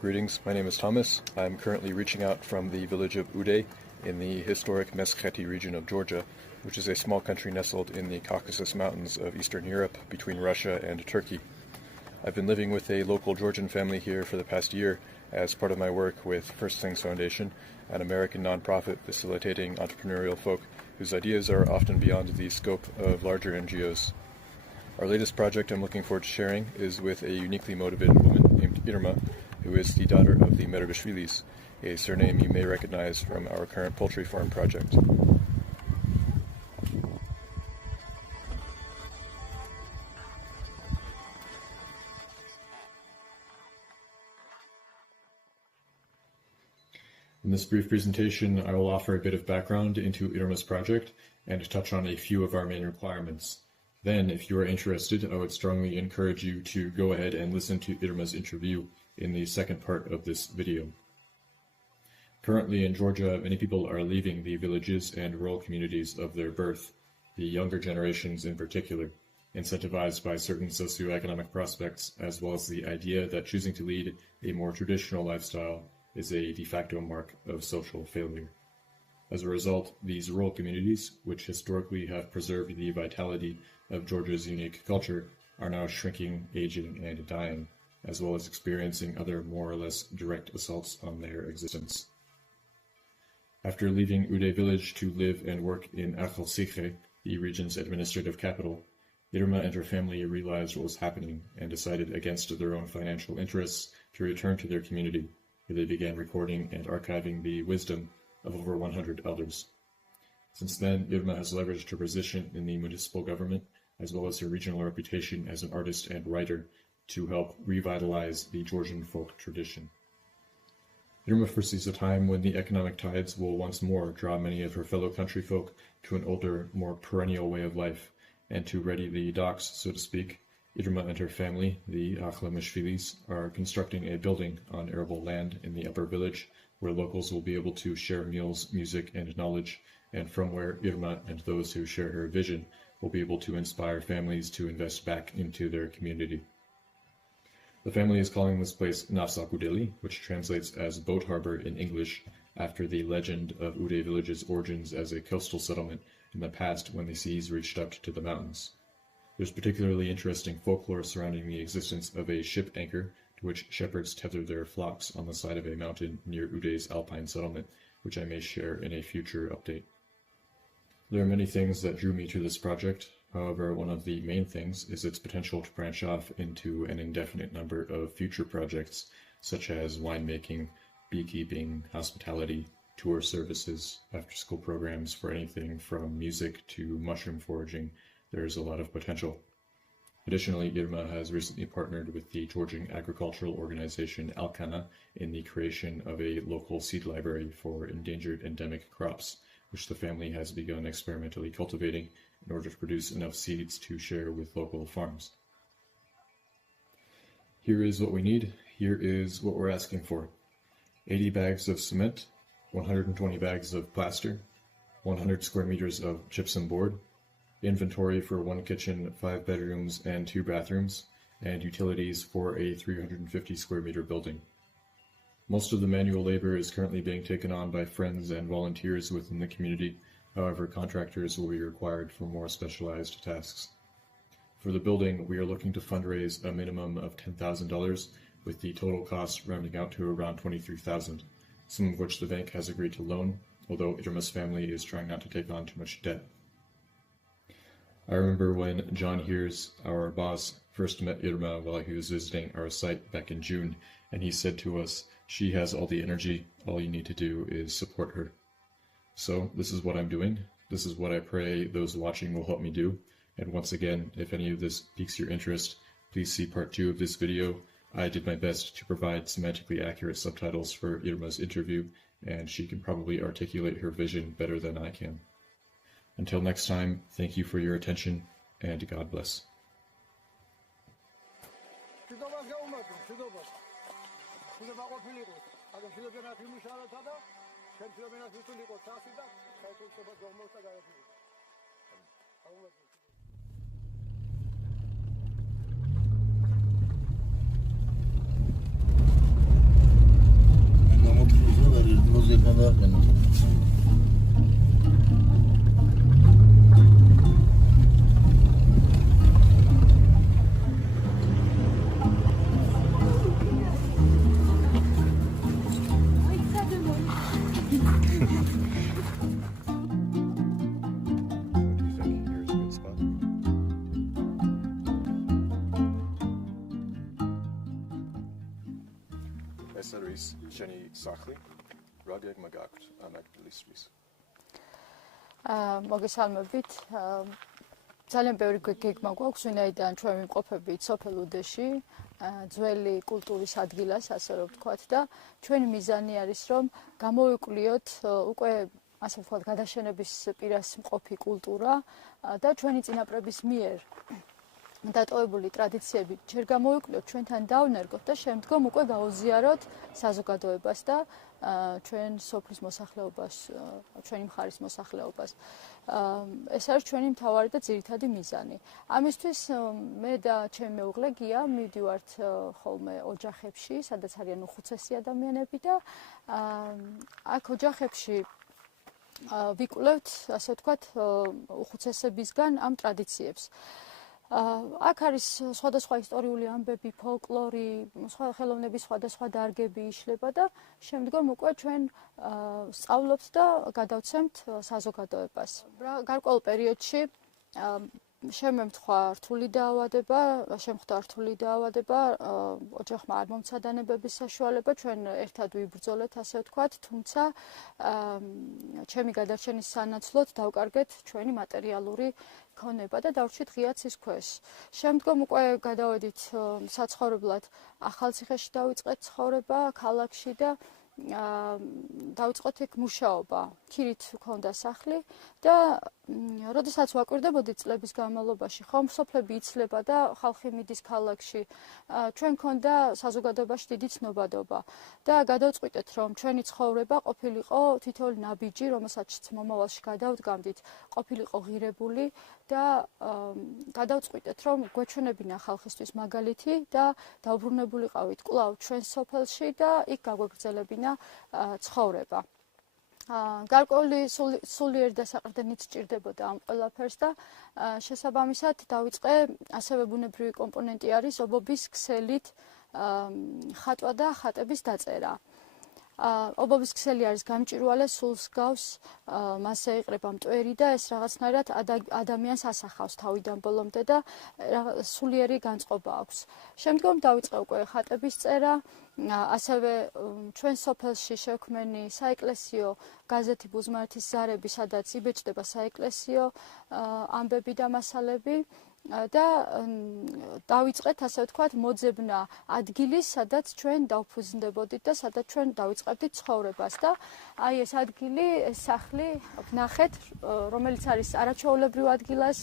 Greetings, my name is Thomas. I'm currently reaching out from the village of Uday in the historic Meskheti region of Georgia, which is a small country nestled in the Caucasus Mountains of Eastern Europe between Russia and Turkey. I've been living with a local Georgian family here for the past year as part of my work with First Things Foundation, an American nonprofit facilitating entrepreneurial folk whose ideas are often beyond the scope of larger NGOs. Our latest project I'm looking forward to sharing is with a uniquely motivated woman named Irma, who is the daughter of the Merabishvilis, a surname you may recognize from our current poultry farm project. In this brief presentation, I will offer a bit of background into Irma's project and touch on a few of our main requirements. Then, if you are interested, I would strongly encourage you to go ahead and listen to Irma's interview in the second part of this video. Currently in Georgia, many people are leaving the villages and rural communities of their birth, the younger generations in particular, incentivized by certain socioeconomic prospects, as well as the idea that choosing to lead a more traditional lifestyle is a de facto mark of social failure. As a result, these rural communities, which historically have preserved the vitality of Georgia's unique culture, are now shrinking, aging, and dying, as well as experiencing other more or less direct assaults on their existence. After leaving Uday village to live and work in Akhal-Sikhe, the region's administrative capital, Irma and her family realized what was happening and decided against their own financial interests to return to their community, where they began recording and archiving the wisdom of over 100 elders. Since then, Irma has leveraged her position in the municipal government, as well as her regional reputation as an artist and writer, to help revitalize the Georgian folk tradition. Irma foresees a time when the economic tides will once more draw many of her fellow country folk to an older, more perennial way of life, and to ready the docks, so to speak, Irma and her family, the Akhlamishvilis, are constructing a building on arable land in the upper village where locals will be able to share meals, music, and knowledge, and from where Irma and those who share her vision will be able to inspire families to invest back into their community. The family is calling this place Nafsa Gudeli, which translates as boat harbor in English, after the legend of Uday village's origins as a coastal settlement in the past when the seas reached up to the mountains. There's particularly interesting folklore surrounding the existence of a ship anchor to which shepherds tether their flocks on the side of a mountain near Uday's alpine settlement, which I may share in a future update. There are many things that drew me to this project. However, one of the main things is its potential to branch off into an indefinite number of future projects, such as winemaking, beekeeping, hospitality, tour services, after-school programs for anything from music to mushroom foraging. There is a lot of potential. Additionally, Irma has recently partnered with the Georgian agricultural organization Alkana in the creation of a local seed library for endangered endemic crops, which the family has begun experimentally cultivating in order to produce enough seeds to share with local farms. Here is what we need. Here is what we're asking for. 80 bags of cement, 120 bags of plaster, 100 square meters of gypsum board, inventory for 1 kitchen, 5 bedrooms, and 2 bathrooms, and utilities for a 350 square meter building. Most of the manual labor is currently being taken on by friends and volunteers within the community. However, contractors will be required for more specialized tasks. For the building, we are looking to fundraise a minimum of $10,000, with the total cost rounding out to around $23,000, some of which the bank has agreed to loan, although Irma's family is trying not to take on too much debt. I remember when John Heers, our boss, first met Irma while he was visiting our site back in June, and he said to us, "She has all the energy, all you need to do is support her." So this is what I'm doing. This is what I pray those watching will help me do. And once again, if any of this piques your interest, please see part 2 of this video. I did my best to provide semantically accurate subtitles for Irma's interview, and she can probably articulate her vision better than I can. Until next time, thank you for your attention, and God bless. ეს არის შენი სახლი. რა გეგმა გაქვთ ამ ადგილისთვის? მოგესალმებით. ძალიან ბევრი გეგმა გვაქვს, ვინაიდან ჩვენ ვიმყოფებით სოფელ უდეში, ძველი კულტურის ადგილას, ასე რომ ვთქვათ და ჩვენი მიზანი არის, რომ გამოვიკვლიოთ უკვე ასე ვთქვათ, გადაშენების პირას მყოფი კულტურა და ჩვენი წინაპრების მიერ დატოვებული ტრადიციები ჯერ გამოვიკვლიოთ, ჩვენთან დავნერგოთ და შემდგომ უკვე გავუზიაროთ საზოგადოებას და ჩვენ სოფლის მოსახლეობას, ჩვენი მხარის მოსახლეობას. ეს არის ჩვენი მთავარი და ძირითადი მიზანი. ამისთვის მე და ჩემი მეუღლე გია მივდივართ ხოლმე ოჯახებში, სადაც არიან უხუცესი ადამიანები და აქ ოჯახებში ვიკვლევთ, ასე ვთქვათ, უხუცესებისგან ამ ტრადიციებს. აქ არის სხვადასხვა ისტორიული ამბები, ფოლკლორი, ხელოვნების სხვადასხვა დარგები იშლება და შემდგომ უკვე ჩვენ სწავლობთ და გადავცემთ საზოგადოებას. გარკვეულ პერიოდში შემხვდა რთული დაავადება, ოჯახმა არ მომცა დანებების საშუალება, ჩვენ ერთად ვიბრძოლეთ, ასე ვთქვათ, თუმცა ჩემი გადარჩენის სანაცვლოდ დავკარგეთ ჩვენი მატერიალური ქონება და დავრჩით ღია ცის ქვეშ. შემდგომ უკვე გადავედით საცხოვრებლად ახალციხეში დავიწყეთ ცხოვრება ქალაქში და დავიწყოთ იქ მუშაობა. ქირით ჰქონდა სახლი და როდესაც ვაკვირდებოდი წლების განმავლობაში, ხომ სოფლები იცლება და ხალხი მიდის ქალაქში, ჩვენ ჰქონდა საზოგადოებაში დიდი ცნობადობა და გადავწყვიტეთ, რომ ჩვენი ცხოვრება ყოფილიყო თითოეული ნაბიჯი, რომელსაც მომავალში გადავდგამდით, ყოფილიყო ღირებული და გადავწყვიტეთ, რომ გვეჩვენებინა ხალხისთვის მაგალითი და დაუბრუნებულიყავით კვლავ ჩვენ სოფელში და იქ გაგვეგრძელებინა ცხოვრება. გარკვეული სულიერი დასაყრდენით სჭირდებოდა ამ ყველაფერს და შესაბამისად დავიწყე ასევე ბუნებრივი კომპონენტი არის ობობის ქსელით ხატვა და ხატების დაწერა. ობობის ქსელი არის გამჭვირვალე, სულს გავს, მასზე იყრება მტვერი და ეს რაღაცნაირად ადამიანს ასახავს თავიდან ბოლომდე და სულიერი განწყობა აქვს. შემდგომ დავიწყე უკვე ხატების წერა, ასევე ჩვენ სოფელში შექმნენი საეკლესიო გაზეთი ბუზმართის ზარები, სადაც იბეჭდება საეკლესიო ამბები და მასალები და დავიწყეთ, ასე ვთქვათ, მოძებნა ადგილის, სადაც ჩვენ დავფუძნდებოდით და სადაც ჩვენ დავიწყებდით ცხოვრებას და აი ეს ადგილი, ეს სახლი ვნახეთ, რომელიც არის არაჩვეულებრივ ადგილას,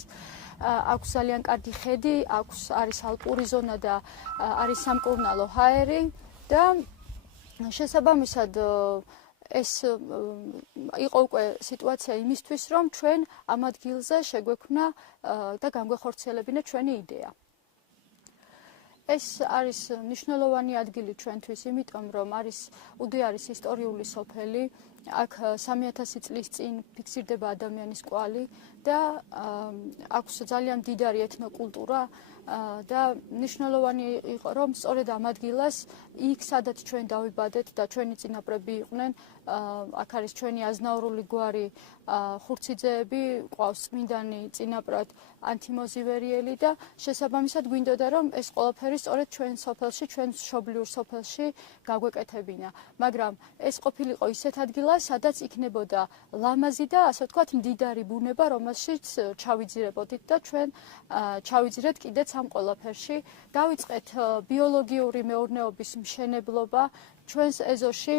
აქვს ძალიან კარგი ხედი, არის ალპური ზონა და არის სამკურნალო ჰაერი და შესაბამისად ეს იყო უკვე სიტუაცია იმისთვის, რომ ჩვენ ამ ადგილზე შეგვექმნა და გამგვეხორციელებინა ჩვენი იდეა. ეს არის მნიშვნელოვანი ადგილი ჩვენთვის, იმიტომ რომ უდე არის ისტორიული სოფელი, აქ 3000 წლის წინ ფიქსირდება ადამიანის კვალი და აქვს ძალიან მდიდარი ეთნოკულტურა და მნიშვნელოვანი იყო, რომ სწორედ ამ ადგილას იქ, სადაც ჩვენ დავიბადეთ და ჩვენი წინაპრები იყვნენ, აქ არის ჩვენი აზნაურული გვარი ხურციძეები, ყავს წმინდანი წინაპრად ანთიმოზივერიელი და შესაბამისად გვინდოდა, რომ ეს ყველაფერი სწორედ ჩვენ სოფელში, ჩვენ მშობლიურ სოფელში გაგვეკეთებინა. მაგრამ ეს ყოფილიყო ისეთ ადგილას, სადაც იქნებოდა ლამაზი და ასე ვთქვათ, მდიდარი ბუნება, რომელშიც ჩავიძირებოდით და ჩვენ ჩავიძირეთ კიდეც ამ ყველაფერში. დავიწყეთ ბიოლოგიური მეურნეობის მშენებლობა ჩვენს ეზოში.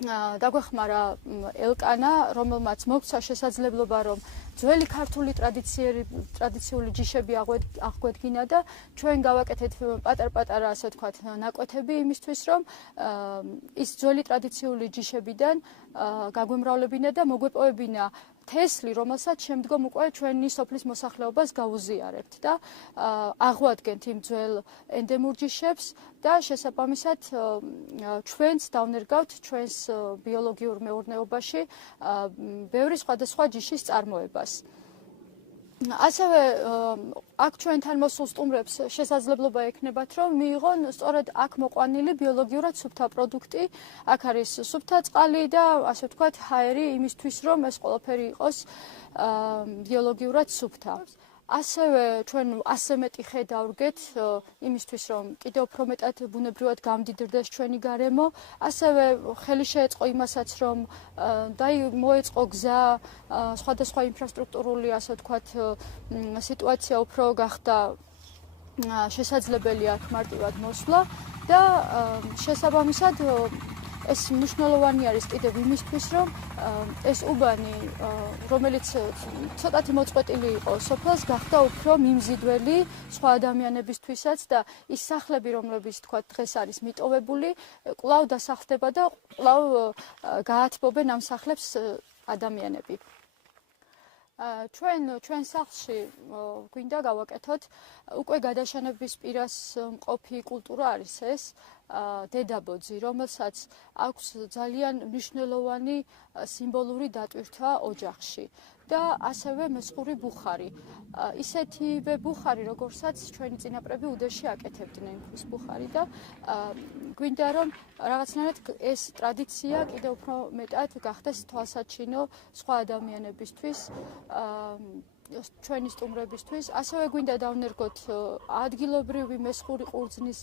დაგვეხმარა ელკანა, რომელმაც მოგცა შესაძლებლობა, რომ ძველი ქართული ტრადიციული ჯიშები აღგვედგინა და ჩვენ გავაკეთეთ პატარ-პატარა, ასე ვთქვათ, ნაკვეთები იმისთვის, რომ ის ძველი ტრადიციული ჯიშებიდან გაგვემრავლებინა და მოგვეპოვებინა თესლი, რომელსაც შემდგომ უკვე ჩვენი სოფლის მოსახლეობას გავუზიარებთ და აღვადგენთ იმ ძველ ენდემურ ჯიშებს და შესაბამისად ჩვენც დავნერგავთ ჩვენს ბიოლოგიურ მეურნეობაში ბევრი სხვადასხვა ჯიშის წარმოებას. ასევე აქ ჩვენთან მოსულ სტუმრებს შესაძლებლობა ექნებათ, რომ მიიღონ სწორედ აქ მოყვანილი ბიოლოგიურად სუფთა პროდუქტი. აქ არის სუფთა წყალი და ასე ვთქვათ, ჰაერი იმისთვის, რომ ეს ყველაფერი იყოს ბიოლოგიურად სუფთა. ასევე ჩვენ 100 მეტი ხე დავრგეთ იმისთვის, რომ კიდევ უფრო მეტად ბუნებრივად გამდიდრდეს ჩვენი გარემო, ასევე ხელი შეეწყო იმასაც, რომ მოეწყო გზა, სხვადასხვა ინფრასტრუქტურული, ასე ვთქვათ, სიტუაცია უფრო გახდა შესაძლებელი აქ მარტივად მოსვლა და შესაბამისად ეს მნიშვნელოვანი არის კიდევ იმისთვის, რომ ეს უბანი, რომელიც ცოტათი მოწყვეტილი იყო სოფელს, გახდა უფრო მიმზიდველი სხვა ადამიანებისთვისაც და ის სახლები, რომლებიც თქვა დღეს არის მიტოვებული, კვლავ დასახლდება და კვლავ გაათბობენ ამ სახლებს ადამიანები. ჩვენ სახლში გვინდა გავაკეთოთ უკვე გადაშენების პირას მყოფი კულტურა არის ეს დედაბოძი, რომელსაც აქვს ძალიან მნიშვნელოვანი სიმბოლური დატვირთვა ოჯახში და ასევე მესხური ბუხარი. ისეთივე ბუხარი, როგორცაც ჩვენი წინაპრები უდეში აკეთებდნენ ის ბუხარი და გვინდა რომ რაღაცნაირად ეს ტრადიცია კიდევ უფრო მეტად გახდეს თვალსაჩინო სხვა ადამიანებისთვის, ჩვენი სტუმრებისთვის, ასევე გვინდა დავნერგოთ ადგილობრივი მესხური ყურძნის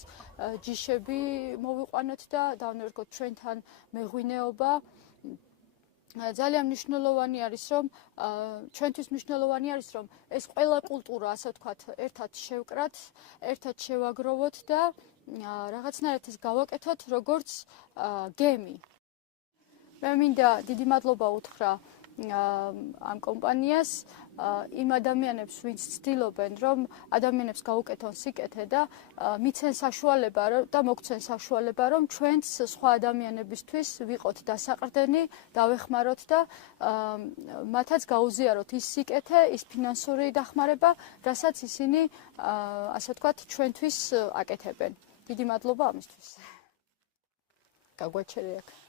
ჯიშები მოვიყვანოთ და დავნერგოთ ჩვენთან მეღვინეობა. ძალიან მნიშვნელოვანი არის, რომ ჩვენთვის მნიშვნელოვანი არის, რომ ეს ყველა კულტურა, ასე ვთქვათ, ერთად შევკრათ, ერთად შევაგროვოთ და რაღაცნაირად ეს გავაკეთოთ როგორც გემი. მე მინდა დიდი მადლობა უთხრა ამ კომპანიას, იმ ადამიანებს, ვინც ცდილობენ, რომ ადამიანებს გაუკეთონ სიკეთე და მიცენ საშუალება და მოგცენ საშუალება, რომ ჩვენც სხვა ადამიანებისთვის ვიყოთ დასაყრდენი, დავეხმაროთ და მათაც გაუზიაროთ ის სიკეთე, ის ფინანსური დახმარება, რასაც ისინი, ასე ვთქვათ, ჩვენთვის აკეთებენ. დიდი მადლობა ამისთვის. გაგვაჩერე აქ.